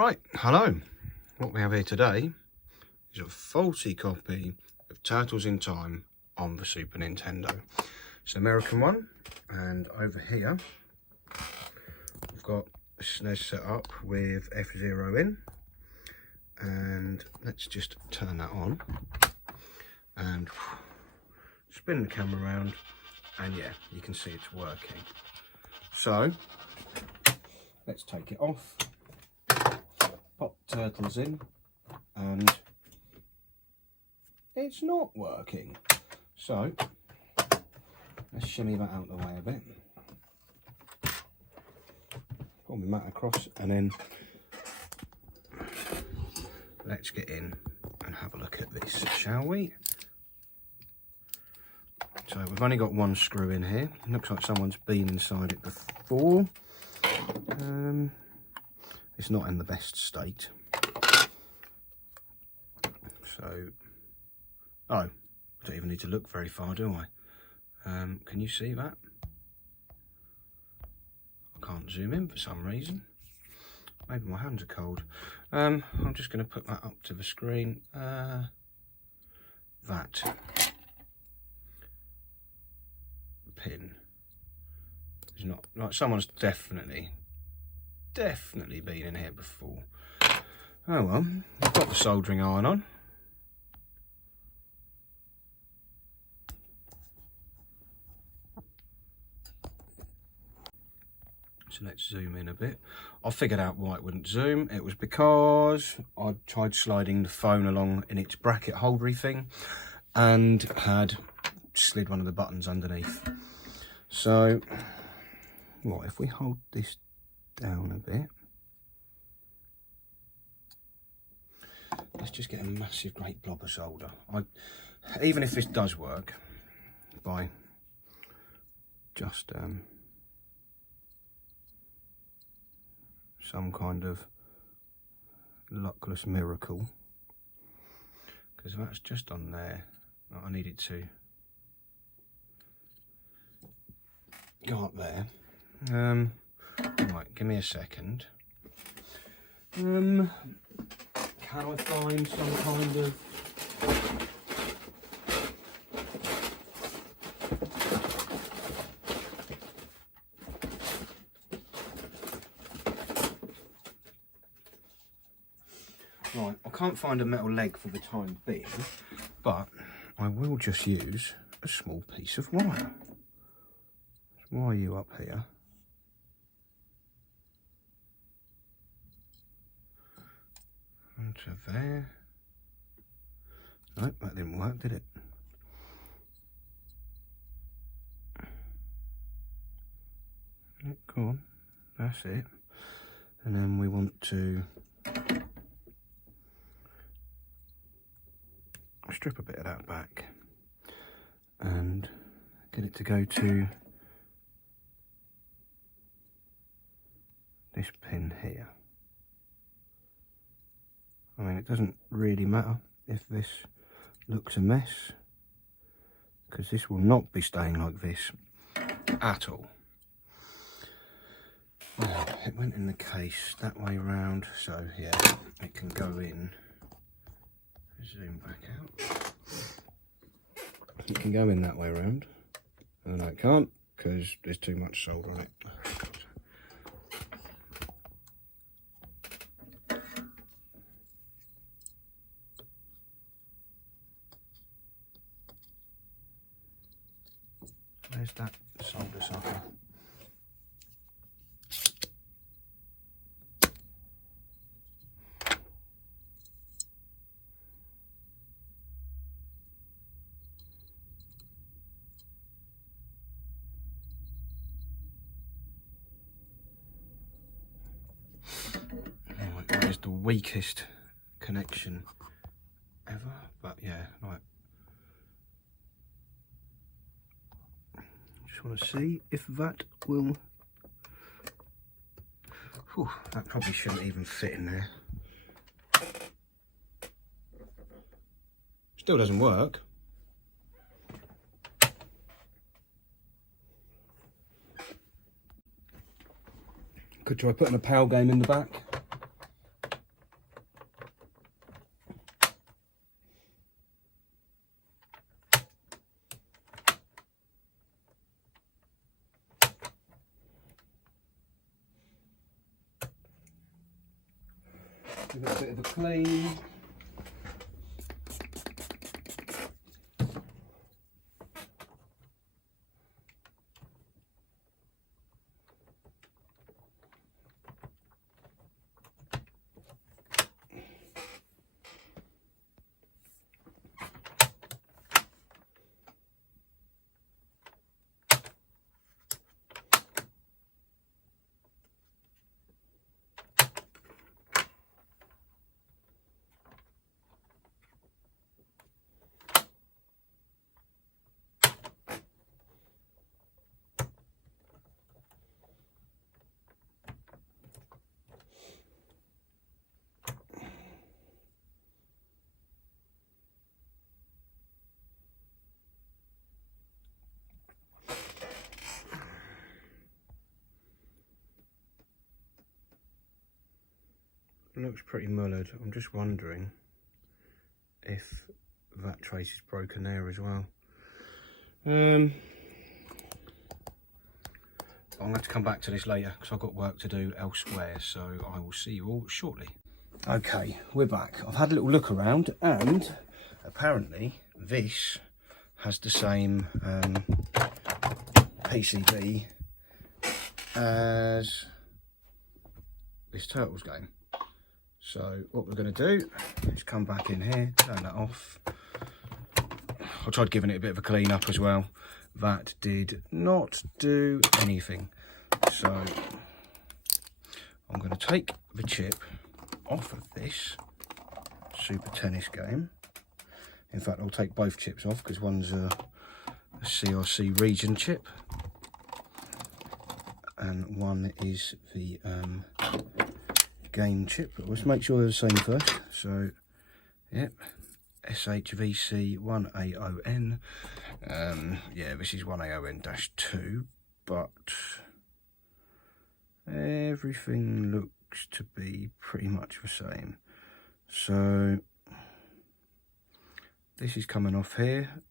Right, hello. What we have here today is a faulty copy of Turtles in Time on the Super Nintendo. It's an American one, and over here we've got a SNES set up with F-Zero in, and let's just turn that on and spin the camera around, and yeah, you can see it's working. So let's take it off, pop Turtles in, and it's not working. So let's shimmy that out of the way a bit, pull my mat across, and then let's get in and have a look at this, shall we? So we've only got one screw in here. Looks like someone's been inside it before. It's not in the best state. So, oh, I don't even need to look very far, do I? Can you see that? I can't zoom in for some reason. Maybe my hands are cold. I'm just going to put that up to the screen. That pin is not, like, someone's definitely been in here before. Oh well, I've got the soldering iron on. So let's zoom in a bit. I figured out why it wouldn't zoom. It was because I tried sliding the phone along in its bracket holdery thing and had slid one of the buttons underneath. So, what if we hold this down a bit? Let's just get a massive great blob of solder. Even if this does work by just some kind of luckless miracle, because that's just on there. I need it to go up there. Right, give me a second. Can I find some kind of right, I can't find a metal leg for the time being, but I will just use a small piece of wire. Wire you up here. Onto there. Nope, that didn't work, did it? Go on, that's it. And then we want to strip a bit of that back and get it to go to this pin here. I mean, it doesn't really matter if this looks a mess, because this will not be staying like this at all. Well, it went in the case that way round, so yeah, it can go in. Zoom back out. It can go in that way round, and I can't because there's too much solder on it. Where's that solder sucker? That is the weakest connection ever, but yeah, right. Just want to see if that will. Whew, that probably shouldn't even fit in there. Still doesn't work. Could try putting a PAL game in the back. Give it a bit of a clean. It looks pretty mullered. I'm just wondering if that trace is broken there as well. I'm going to have to come back to this later because I've got work to do elsewhere, so I will see you all shortly. Okay, we're back. I've had a little look around and apparently this has the same PCB as this Turtles game. So what we're going to do is come back in here, turn that off. I tried giving it a bit of a clean up as well. That did not do anything. So I'm going to take the chip off of this Super Tennis game. In fact, I'll take both chips off because one's a CRC region chip and one is the game chip. But let's make sure they're the same first. So, yep, SHVC1AON. Yeah, this is 1AON-2, but everything looks to be pretty much the same. So this is coming off here,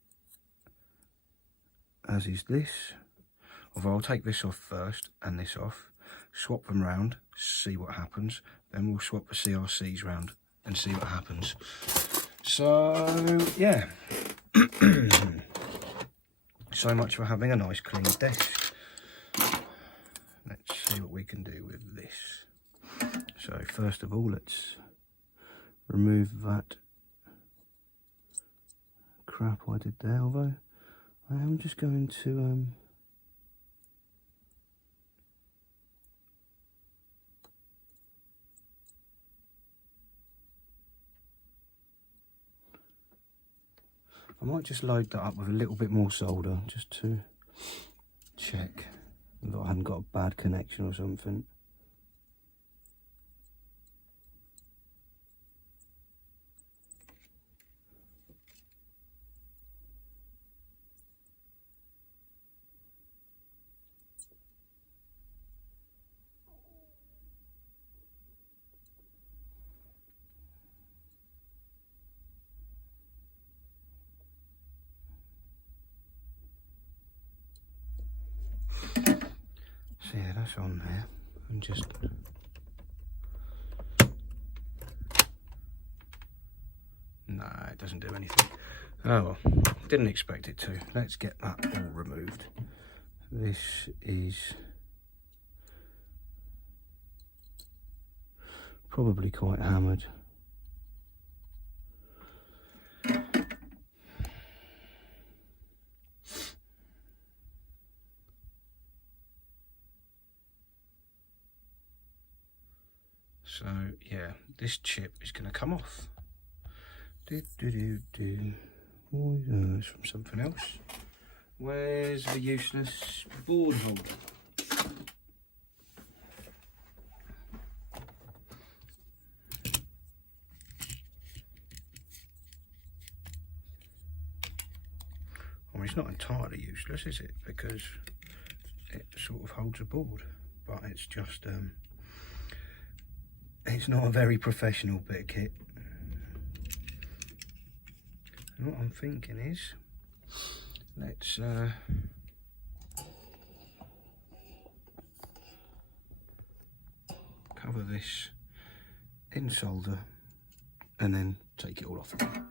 as is this. Although I'll take this off first and this off, swap them round, see what happens. Then we'll swap the CRCs round and see what happens. So yeah, so much for having a nice clean desk. Let's see what we can do with this. So first of all, let's remove that crap I did there, although I am just going to I might just load that up with a little bit more solder just to check that I hadn't got a bad connection or something. So yeah, that's on there, and just nah, it doesn't do anything. Oh well, didn't expect it to. Let's get that all removed. This is probably quite hammered. So yeah, this chip is going to come off. Oh, it's from something else. Where's the useless board holder? Well, it's not entirely useless, is it? Because it sort of holds a board, but it's just it's not a very professional bit of kit. And what I'm thinking is, let's cover this in solder, and then take it all off again.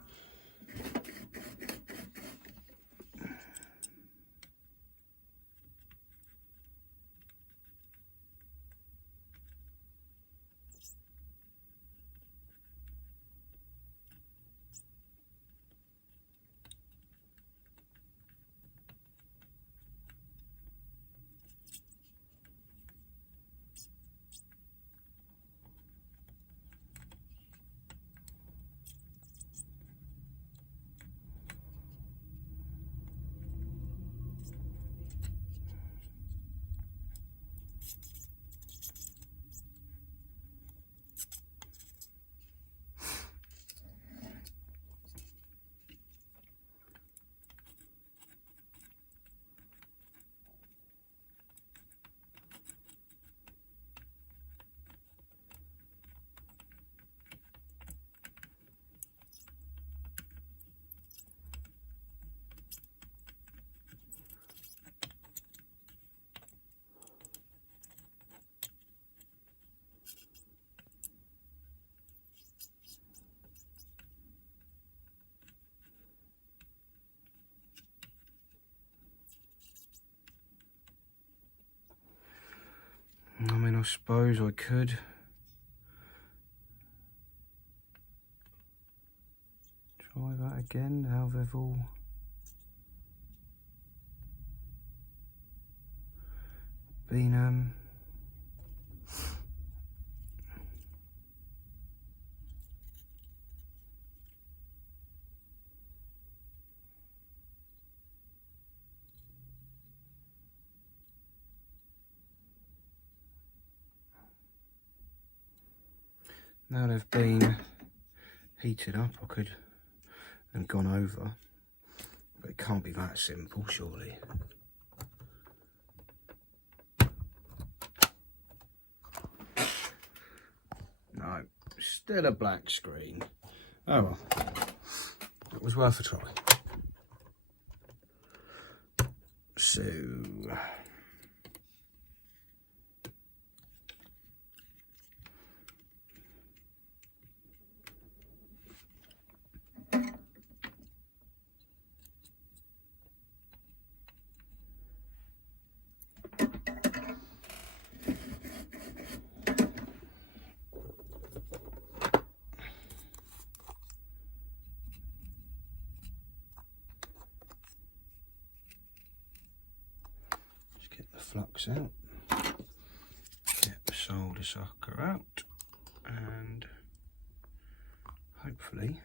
I mean, I suppose I could try that again, how they've all been now they've been heated up, I could and gone over, but it can't be that simple, surely. No, still a black screen. Oh well, it was worth a try. So flux out, get the solder sucker out, and hopefully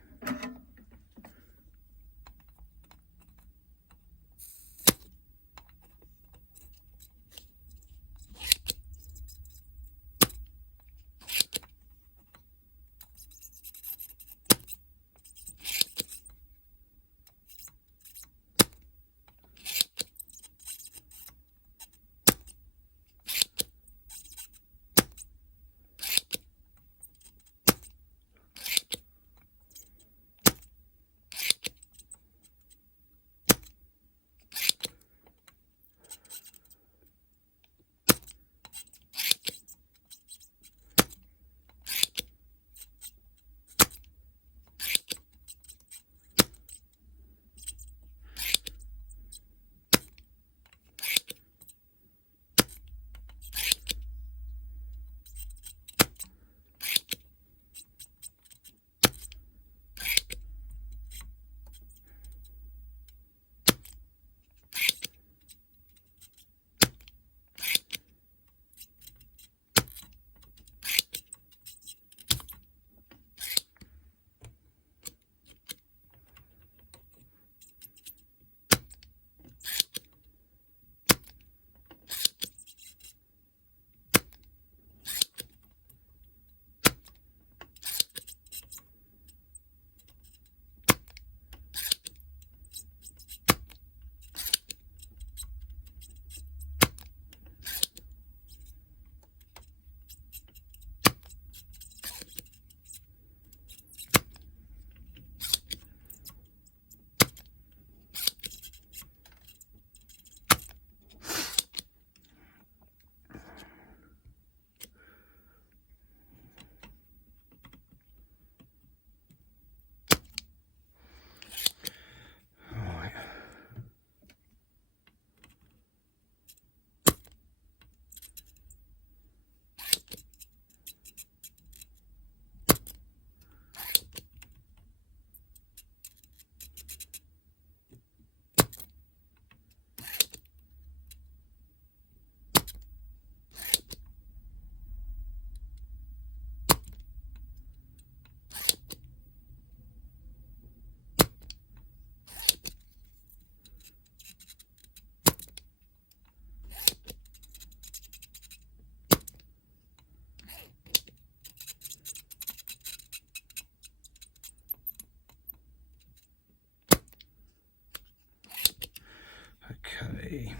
Okay,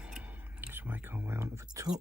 let's make our way onto the top.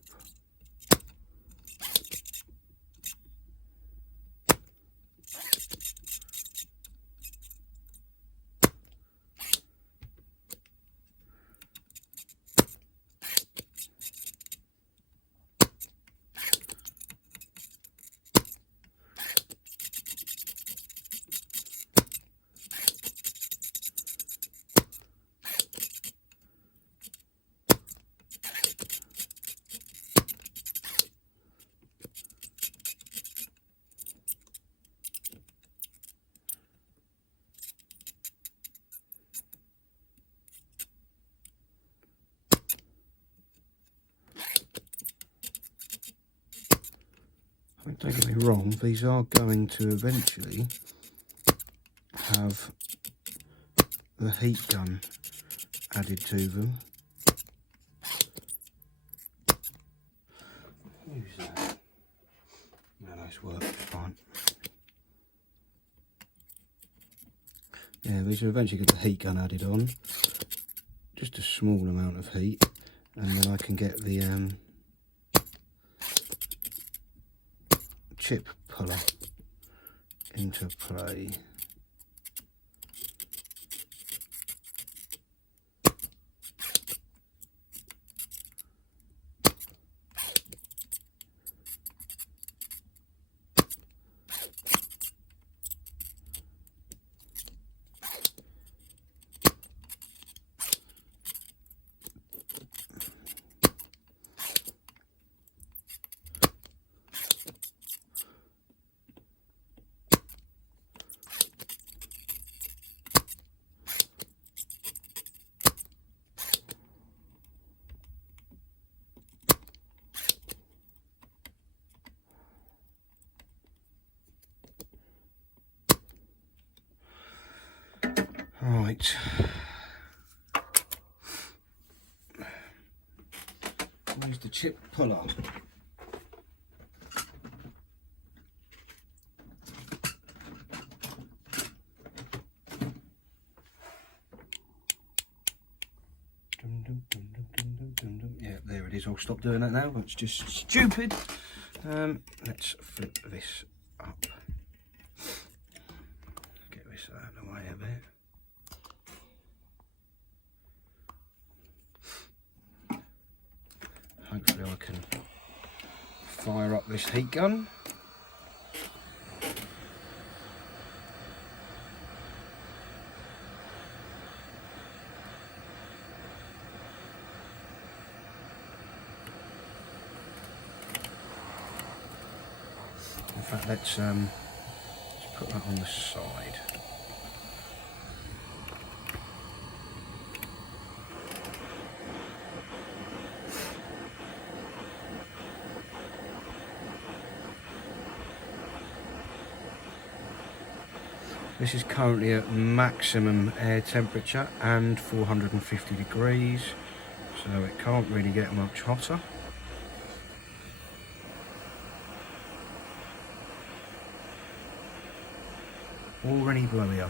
Don't get me wrong, these are going to eventually have the heat gun added to them. Use that. No, nice work, fine. Yeah, these are eventually get the heat gun added on. Just a small amount of heat, and then I can get the chip puller into play. Right, use the chip puller. Yeah, there it is. I'll stop doing that now. That's just stupid. Let's flip this up. Get this out of the way a bit. Hopefully I can fire up this heat gun. In fact, let's put that on the side. This is currently at maximum air temperature and 450 degrees, so it can't really get much hotter. Or any blowier.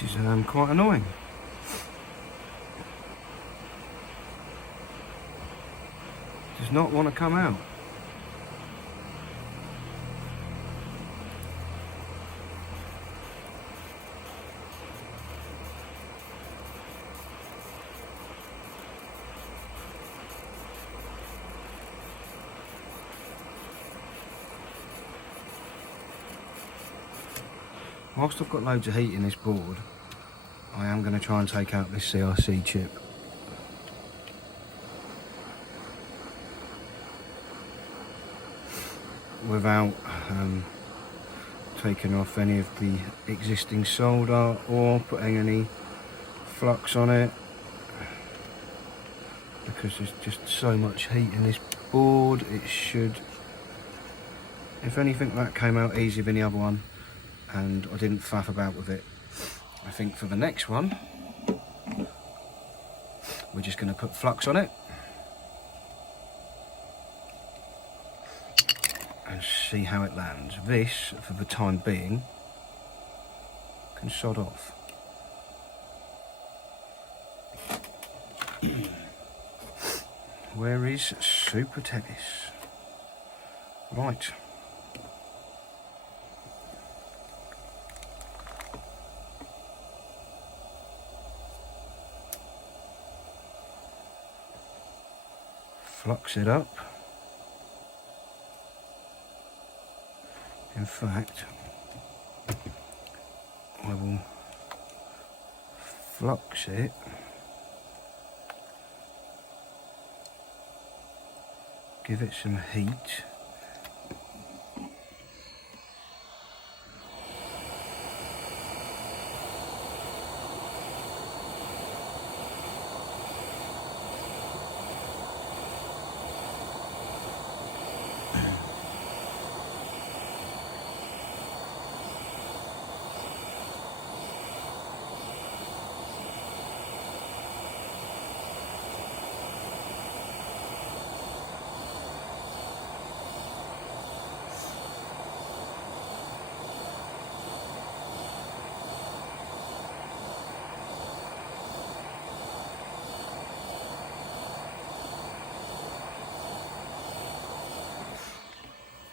This is quite annoying. Does not want to come out. Whilst I've got loads of heat in this board, I am going to try and take out this CRC chip. Without taking off any of the existing solder or putting any flux on it, because there's just so much heat in this board. It should, if anything, that came out easier than the other one and I didn't faff about with it. I think for the next one we're just going to put flux on it and see how it lands. This, for the time being, can sod off. Where is Super Tennis? Right. Flux it up. In fact, I will flux it give it some heat.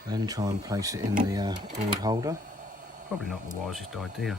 Then try and place it in the board holder. Probably not the wisest idea.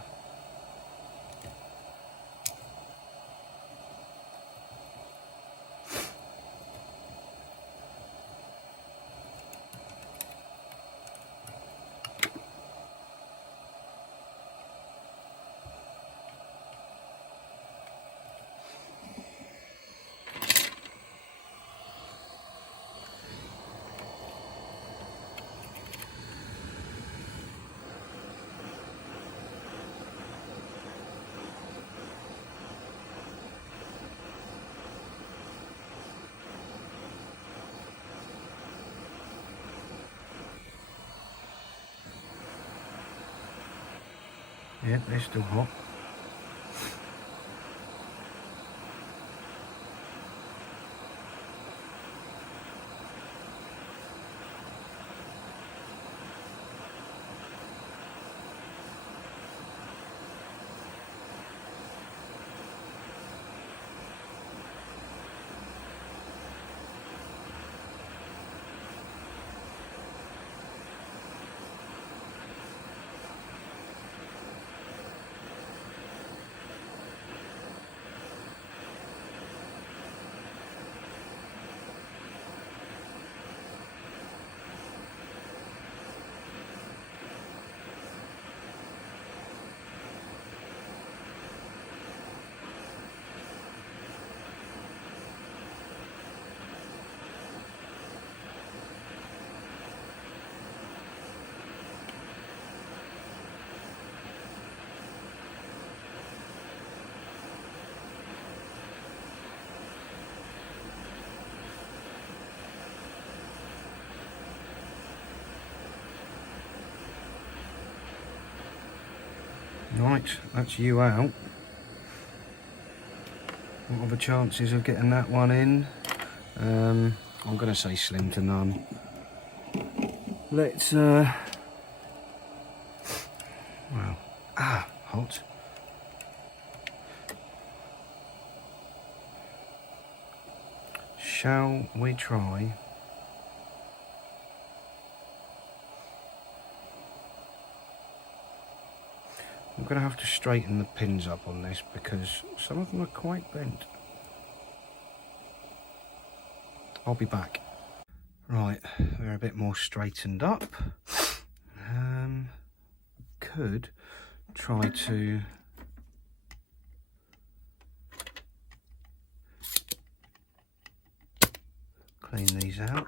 Yeah, they're still hot. Right, that's you out. What are the chances of getting that one in? I'm going to say slim to none. Let's, wow, hot. Shall we try? I'm going to have to straighten the pins up on this because some of them are quite bent. I'll be back. Right, they're a bit more straightened up. Could try to clean these out.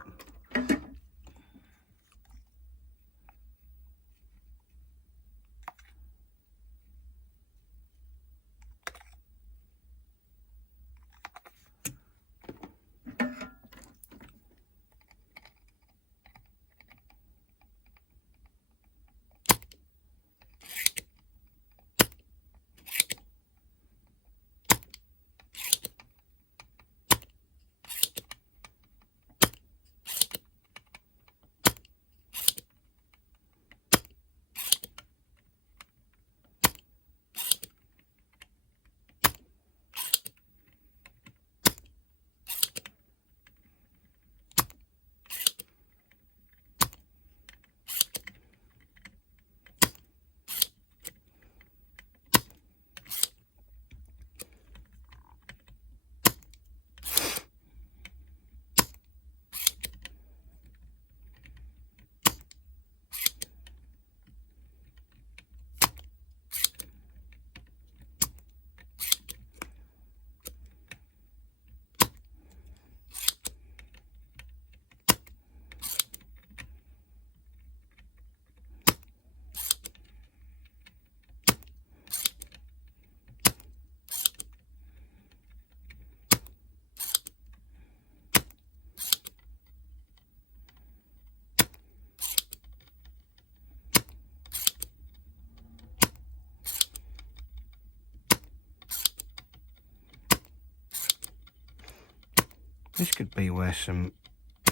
This could be where some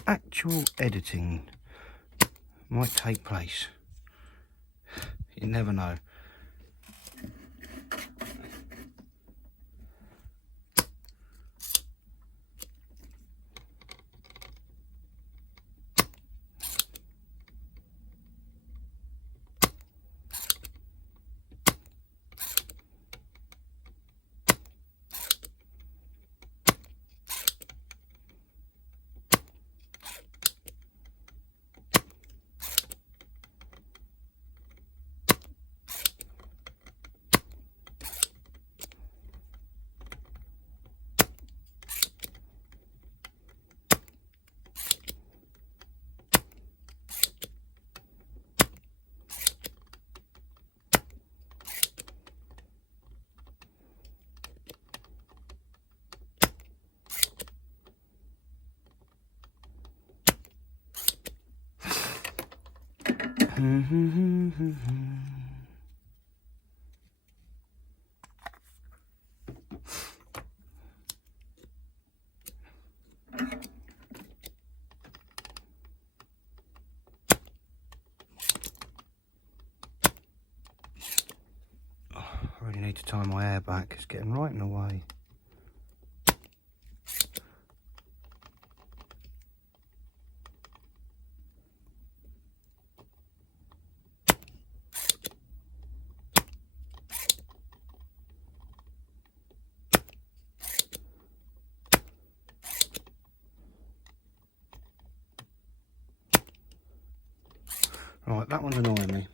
actual editing might take place. You never know. I really need to tie my hair back, it's getting right in the way. Right, that one's annoying me.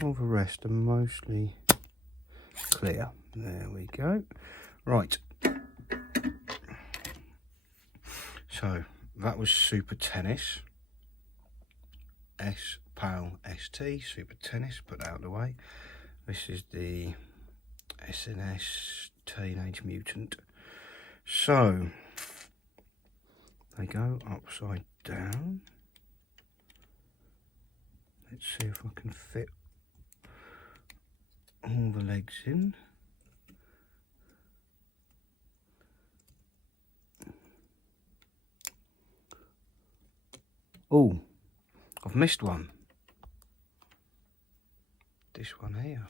All the rest are mostly clear. There we go. Right. So that was Super Tennis. PAL ST, Super Tennis, put that out of the way. This is the SNES Teenage Mutant. So they go upside down. Let's see if I can fit all the legs in. Oh, I've missed one. this one here.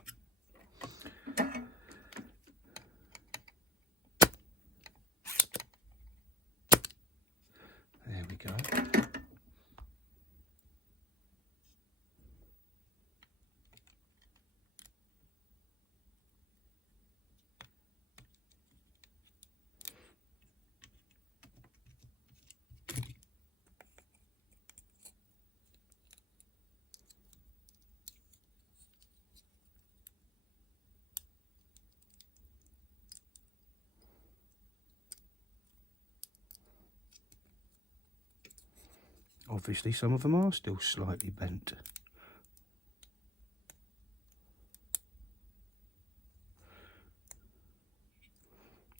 There we go. Obviously some of them are still slightly bent.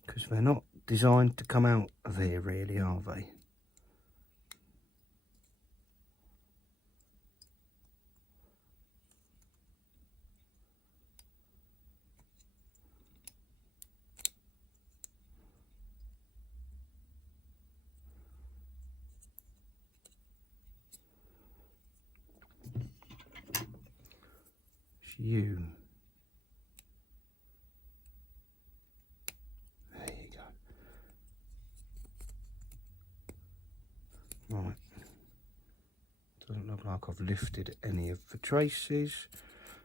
Because they're not designed to come out of here really, are they? You. There you go. Right. Doesn't look like I've lifted any of the traces.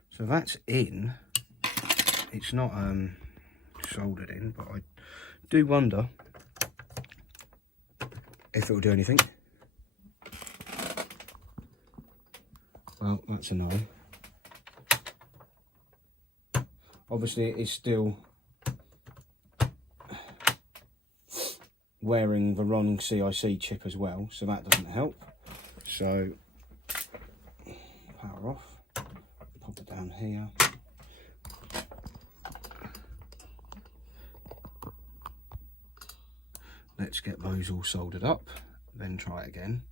So that's in. It's not soldered in, but I do wonder if it'll do anything. Well, that's a no. Obviously it is still wearing the wrong CIC chip as well, so that doesn't help. So power off, pop it down here. Let's get those all soldered up, then try it again.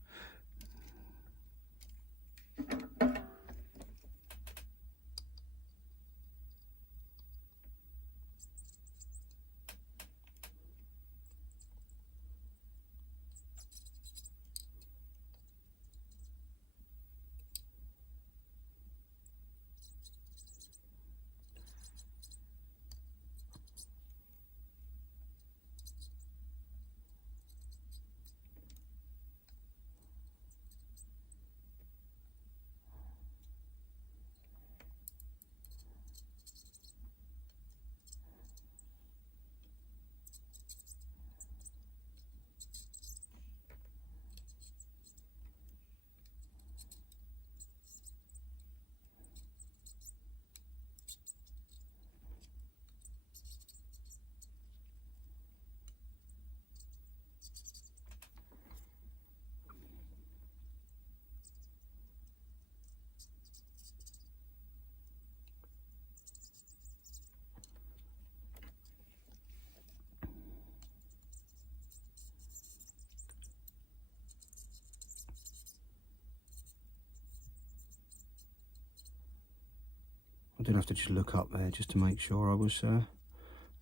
I did have to just look up there just to make sure I was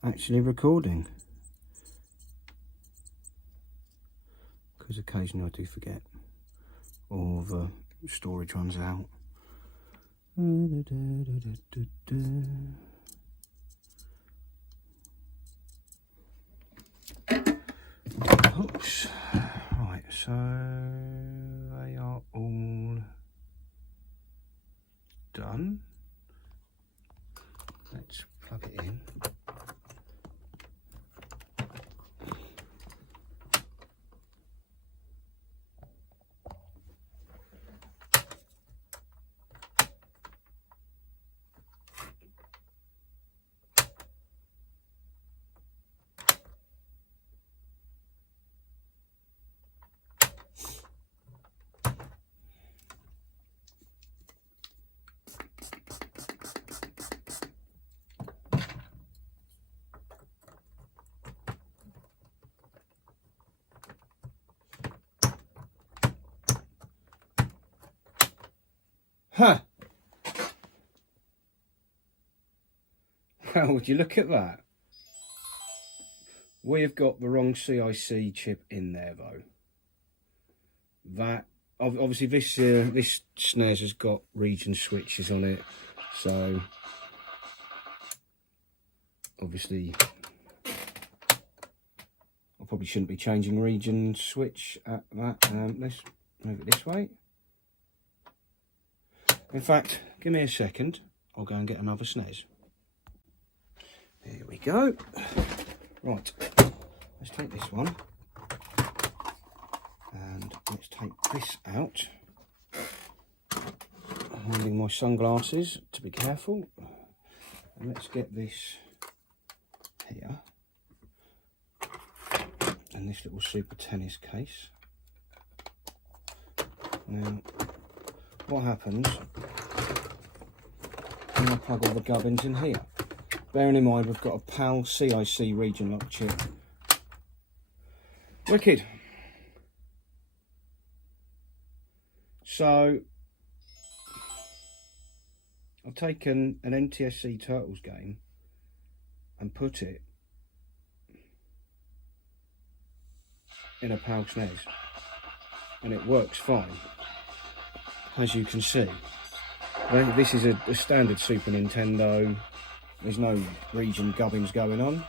actually recording, because occasionally I do forget, or the storage runs out. Oops. Right, so they are all done. Let's plug it in. Huh. Well, would you look at that? We have got the wrong CIC chip in there though. That, obviously this SNES has got region switches on it, so obviously I probably shouldn't be changing region switch at that. Let's move it this way. In fact, give me a second, I'll go and get another SNES. Here we go. Right, let's take this one and let's take this out. I'm holding my sunglasses to be careful. And let's get this here. And this little Super Tennis case. Now, what happens when I plug all the gubbins in here? Bearing in mind we've got a PAL CIC region lock chip. Wicked. So I've taken an NTSC Turtles game and put it in a PAL SNES, and it works fine, as you can see. This is a standard Super Nintendo. There's no region gubbins going on.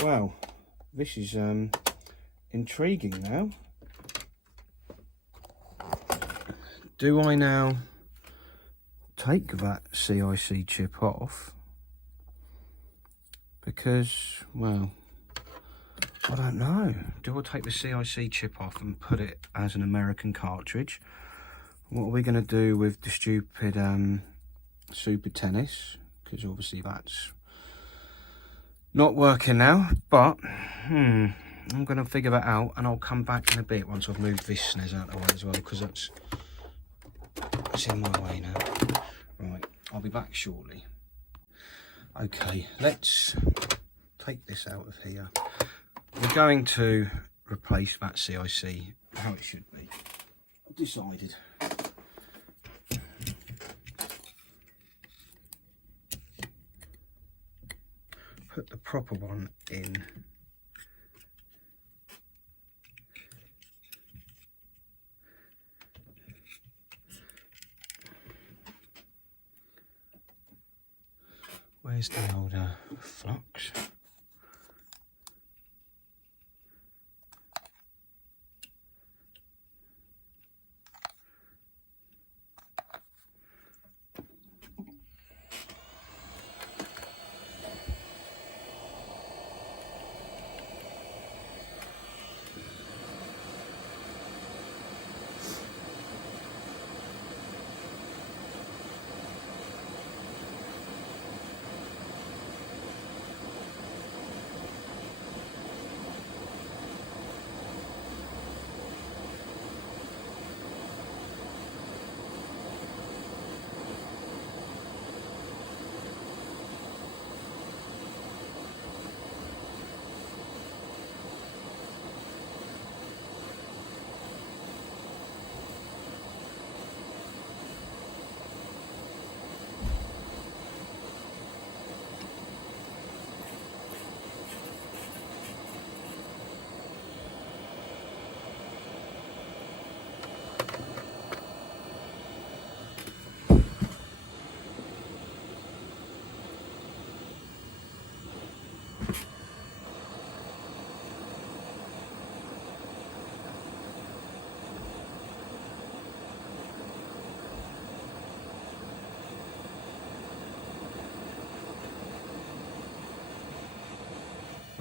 Wow, this is intriguing now. Do I now take that CIC chip off? Because, well, I don't know. Do I take the CIC chip off and put it as an American cartridge? What are we going to do with the stupid Super Tennis? Because obviously that's not working now. But, I'm going to figure that out, and I'll come back in a bit once I've moved this SNES out of the way as well, because that's in my way now. Right, I'll be back shortly. Okay, let's take this out of here. We're going to replace that CIC how it should be. I've decided. Put the proper one in. Where's the old flux?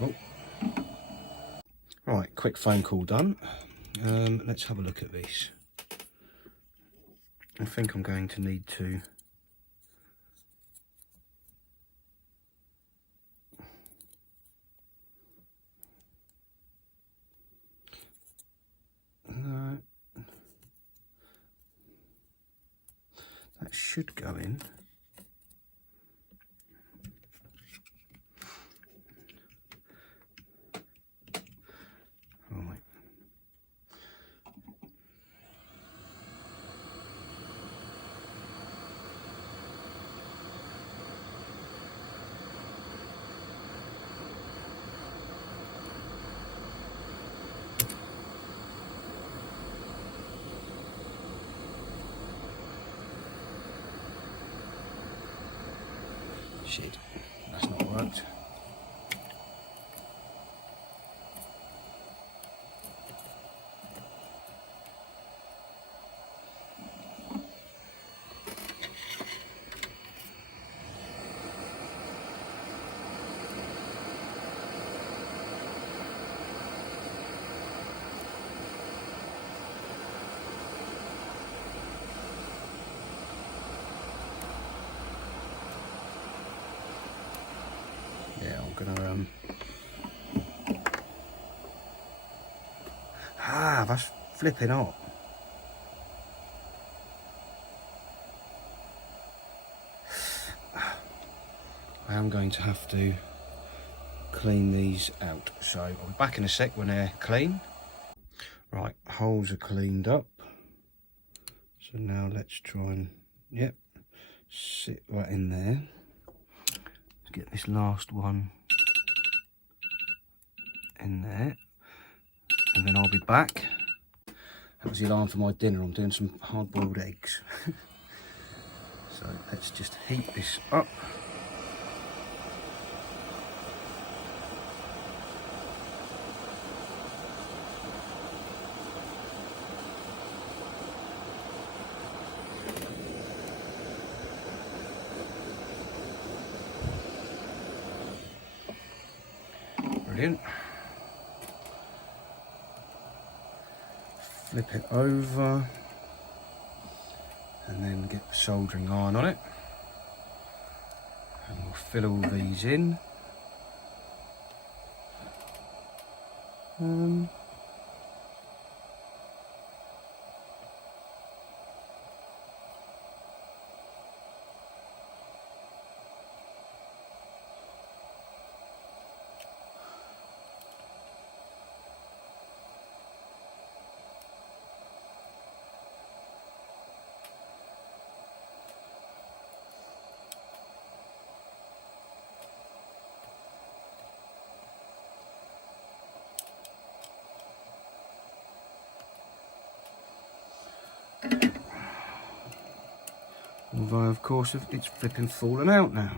Oh. Right, quick phone call done. Let's have a look at this. I think I'm going to need to that should go in. Right. Shit, that's not worked. Yeah, I'm gonna that's flipping hot. I am going to have to clean these out, so I'll be back in a sec when they're clean. Right, holes are cleaned up, so now let's try and, yep, sit right in there. Let's get this last one in there, and then I'll be back. That was the alarm for my dinner. I'm doing some hard-boiled eggs. So let's just heat this up. Brilliant. Flip it over and then get the soldering iron on it, and we'll fill all these in. Although of course it's flipping fallen out now.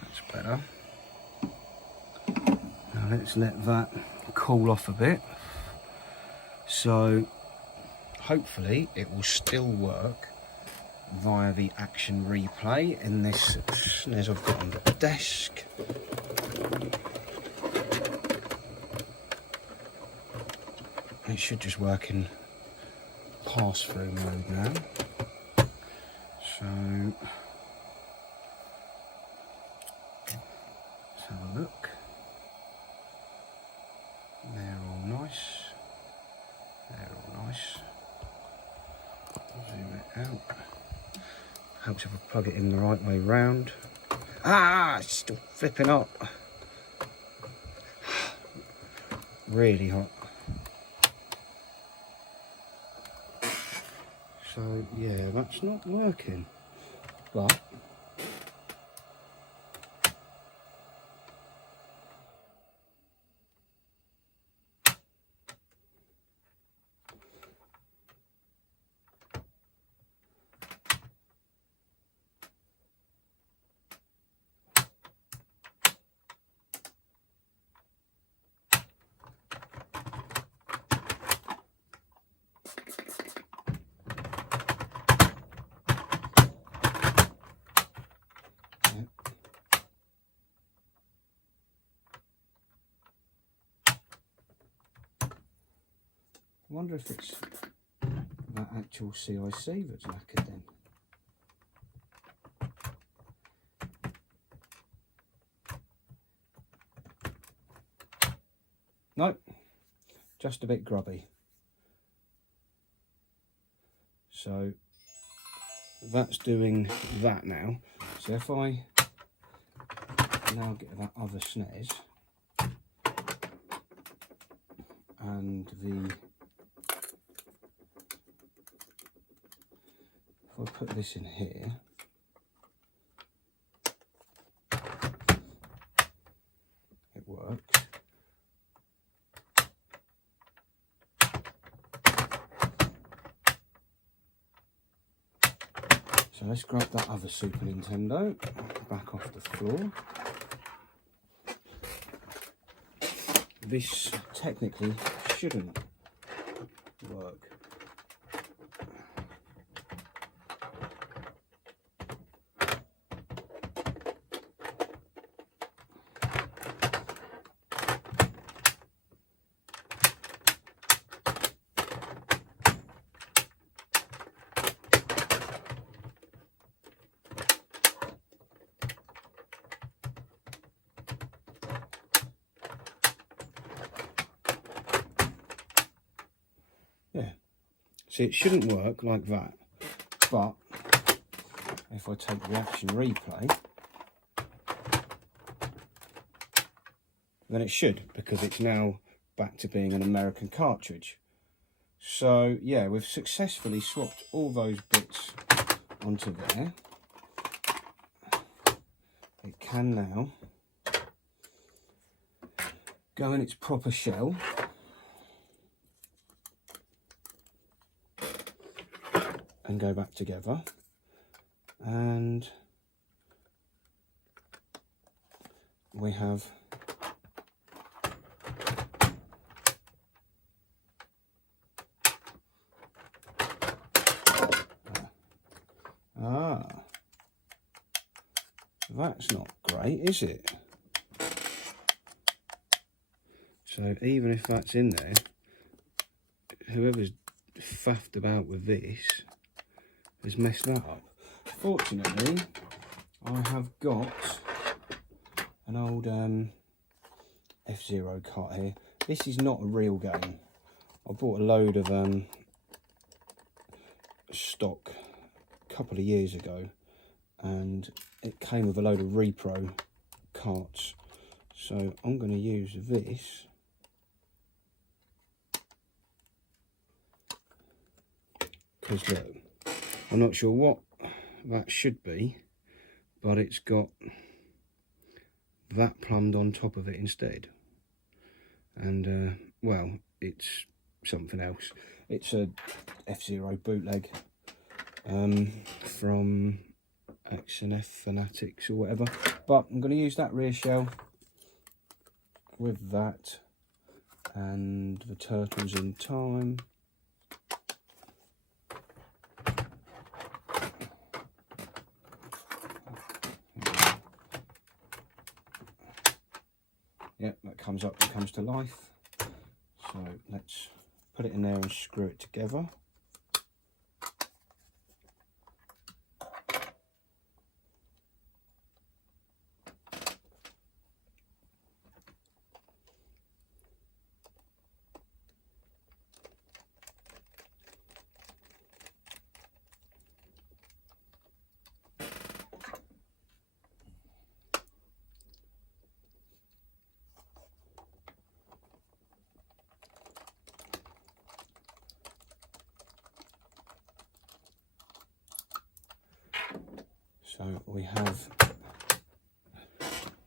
That's better. Now let's let that cool off a bit, so hopefully it will still work via the action replay in this SNES I've got on the desk. It should just work in pass-through mode now, so let's have a look. They're all nice. They're all nice. Zoom it out. Helps if I plug it in the right way round. Ah, it's still flipping up. Really hot. So yeah, that's not working. But I wonder if it's that actual CIC that's knackered then. Nope, just a bit grubby. So that's doing that now. So if I now get that other SNES and the I put this in here, it works. So let's grab that other Super Nintendo back off the floor. This technically shouldn't work. Yeah, see, it shouldn't work like that, but if I take Reaction Replay, then it should, because it's now back to being an American cartridge. So yeah, we've successfully swapped all those bits onto there. It can now go in its proper shell. And go back together, and we have that's not great, is it? So even if that's in there, whoever's faffed about with this has messed that up. Fortunately, I have got an old F-Zero cart here. This is not a real game. I bought a load of stock a couple of years ago, and it came with a load of repro carts. So I'm going to use this because look, I'm not sure what that should be, but it's got that plumbed on top of it instead. And, well, it's something else. It's a F-Zero bootleg from SNES Fanatics or whatever. But I'm going to use that rear shell with that and the Turtles in Time. Yep, that comes up and comes to life. So let's put it in there and screw it together. So we have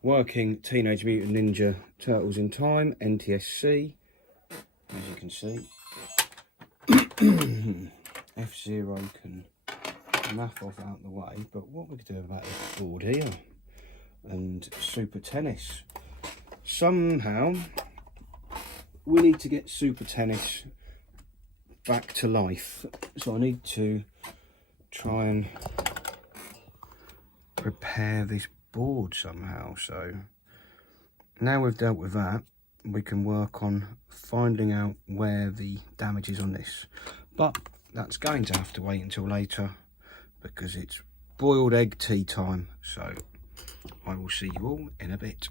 working Teenage Mutant Ninja Turtles in Time, NTSC, as you can see. F-Zero can naff off out the way, but what we could do about this board here and Super Tennis. Somehow we need to get Super Tennis back to life, so I need to try and repair this board somehow. So now we've dealt with that, we can work on finding out where the damage is on this, but that's going to have to wait until later because it's boiled egg tea time. So I will see you all in a bit.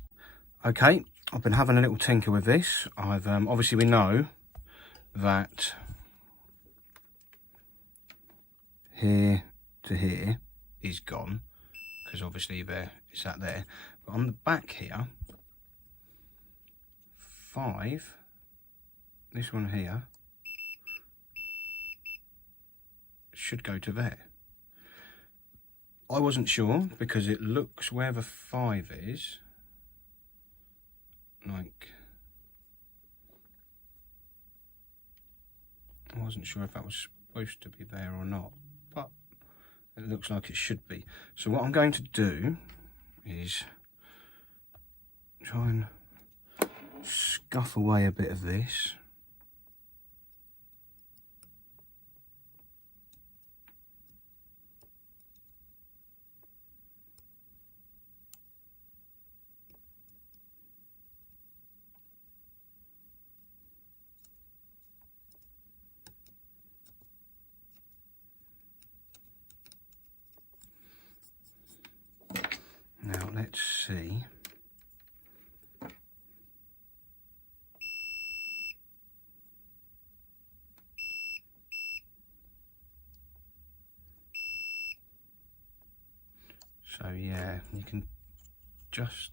Okay, I've been having a little tinker with this. I've obviously we know that here to here is gone, because obviously there it's that there, but on the back here, 5, this one here should go to there. I wasn't sure because it looks where the 5 is, like, I wasn't sure if that was supposed to be there or not, but it looks like it should be. So what I'm going to do is try and scuff away a bit of this. Now let's see. So yeah, you can just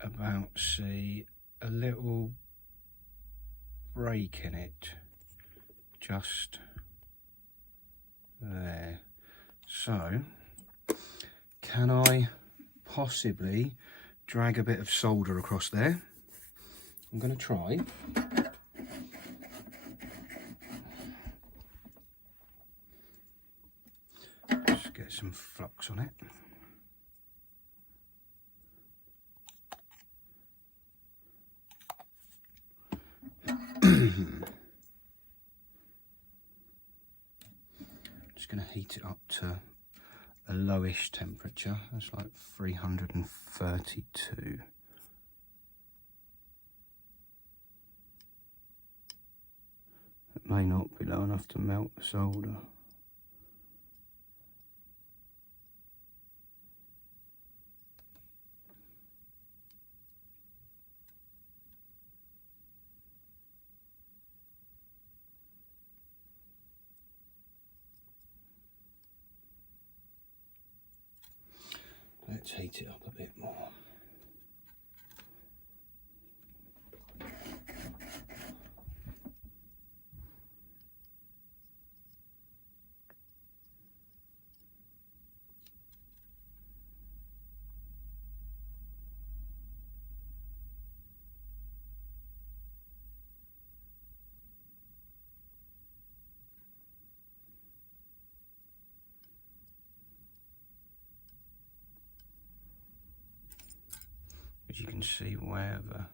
about see a little break in it, just there. So can I possibly drag a bit of solder across there? I'm going to try. Just get some flux on it. Just going to heat it up to a lowish temperature. That's like 332. It may not be low enough to melt the solder. Let's heat it up a bit more. As you can see where the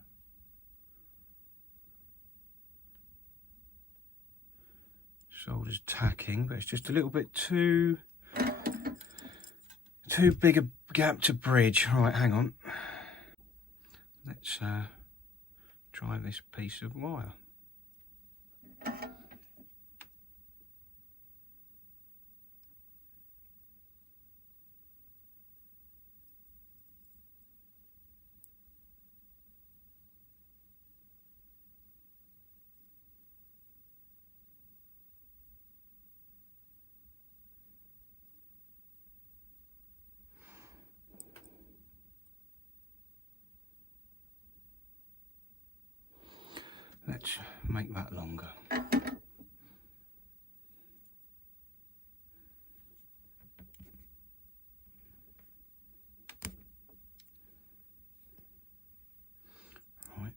solder's tacking, but it's just a little bit too big a gap to bridge. Right, hang on. Let's try this piece of wire. Let's make that longer. Right.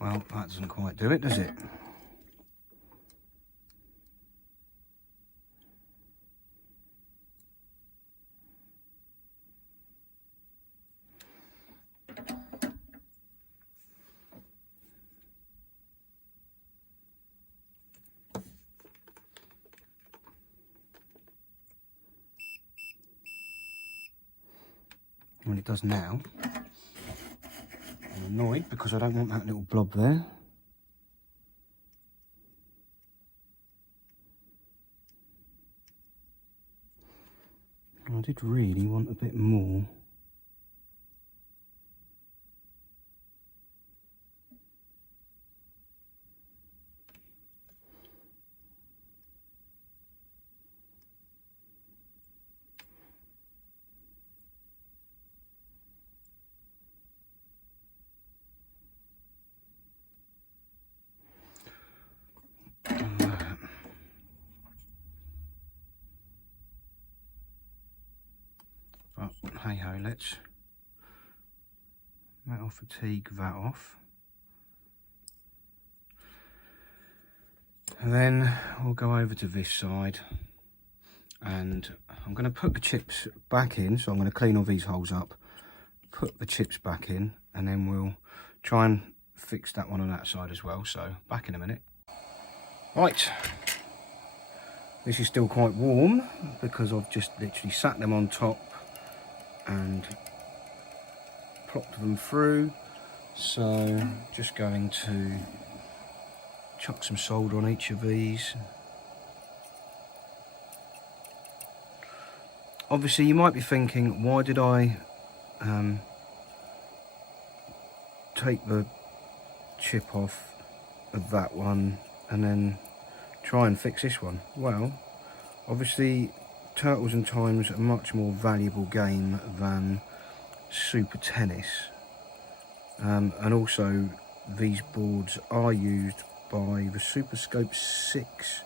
Well, that doesn't quite do it, does it? when it does now. I'm annoyed because I don't want that little blob there. I did really want a bit more. But hey ho, let's metal fatigue that off. And then we'll go over to this side, and I'm going to put the chips back in. So I'm going to clean all these holes up, put the chips back in, and then we'll try and fix that one on that side as well. So back in a minute. Right, this is still quite warm because I've just literally sat them on top and plopped them through. So just going to chuck some solder on each of these. Obviously you might be thinking, why did I take the chip off of that one and then try and fix this one? Well, obviously Turtles in Time is a much more valuable game than Super Tennis, and also these boards are used by the Super Scope 6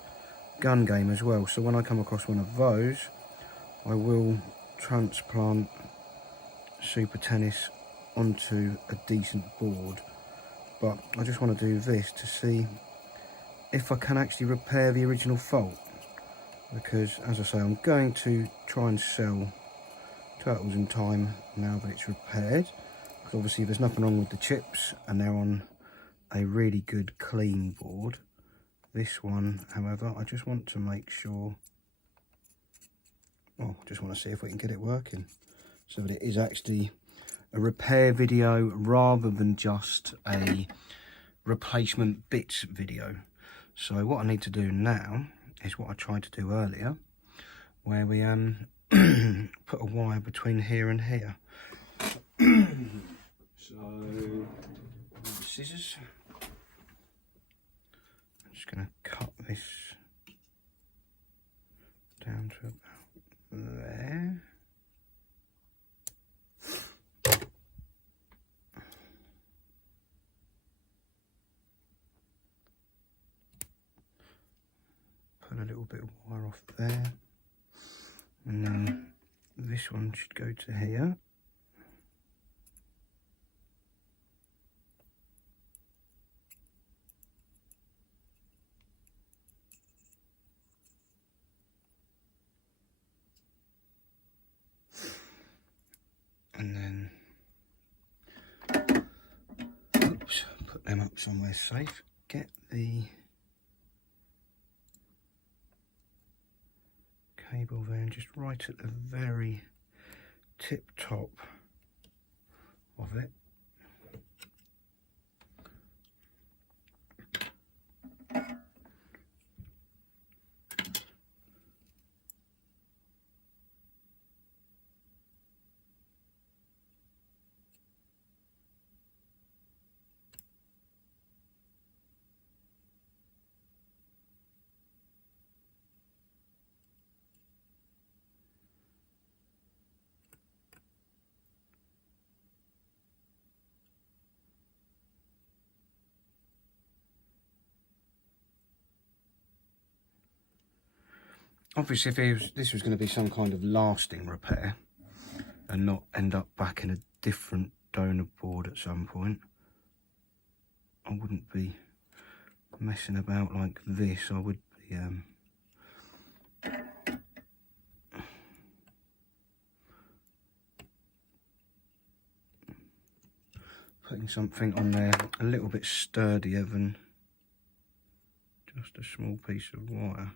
gun game as well. So when I come across one of those, I will transplant Super Tennis onto a decent board. But I just want to do this to see if I can actually repair the original fault, because as I say, I'm going to try and sell Turtles in Time now that it's repaired, because obviously there's nothing wrong with the chips and they're on a really good clean board. This one, however, I just want to make sure, well, just want to see if we can get it working so that it is actually a repair video rather than just a replacement bits video. So what I need to do now is what I tried to do earlier, where we put a wire between here and here. So scissors. I'm just going to cut this down to about there. Put a little bit of wire off there, and then this one should go to here. And then, oops, put them up somewhere safe. Get the cable there, and just right at the very tip top of it. Obviously, if this was going to be some kind of lasting repair and not end up back in a different donor board at some point, I wouldn't be messing about like this. I would be putting something on there a little bit sturdier than just a small piece of wire.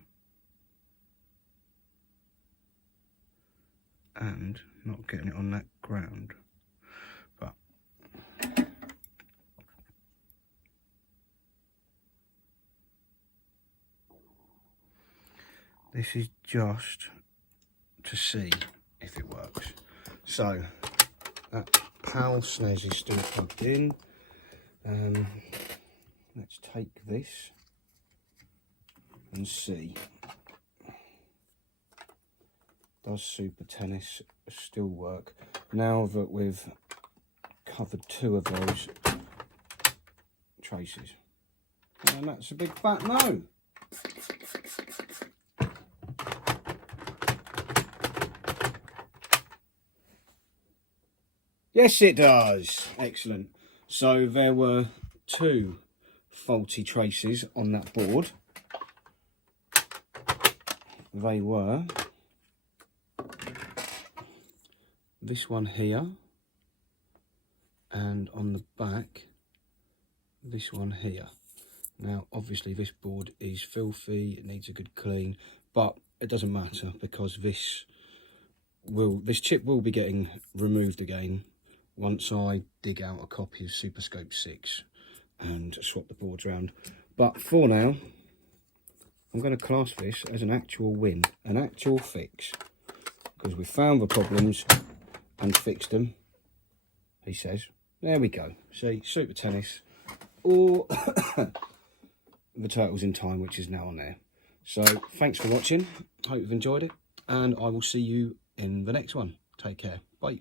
and not getting it on that ground. But this is just to see if it works. So that PAL SNES is still plugged in. Let's take this and see. Does Super Tennis still work? Now that we've covered 2 of those traces. And that's a big fat no. Yes, it does. Excellent. So there were 2 faulty traces on that board. They were this one here, and on the back, this one here. Now, obviously, this board is filthy. It needs a good clean, but it doesn't matter because this chip will be getting removed again once I dig out a copy of Super Scope 6 and swap the boards around. But for now, I'm going to class this as an actual win, an actual fix, because we found the problems and fixed them, he says. There we go. See, Super Tennis, or the Turtles in Time, which is now on there. So thanks for watching. Hope you've enjoyed it, and I will see you in the next one. Take care. Bye.